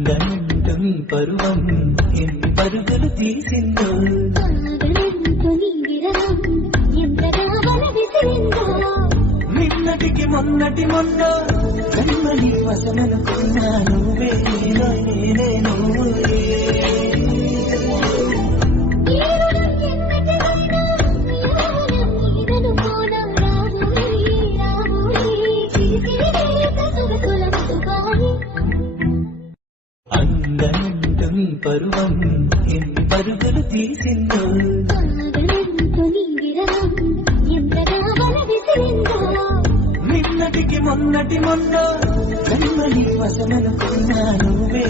అందనంటూ నీ పరువం ఎన్ని పరుగులు తీసిందో నిన్నటికి మొన్నటి మొన్న కన్మని వసననుకున్నా నువ్వే నేనే నువ్వే అందనంటూ నీ పరువం ఎన్ని పరుగులు తీసిందో నిన్నటికి మొన్నటి మొన్న కన్మని వసననుకున్నా నువ్వే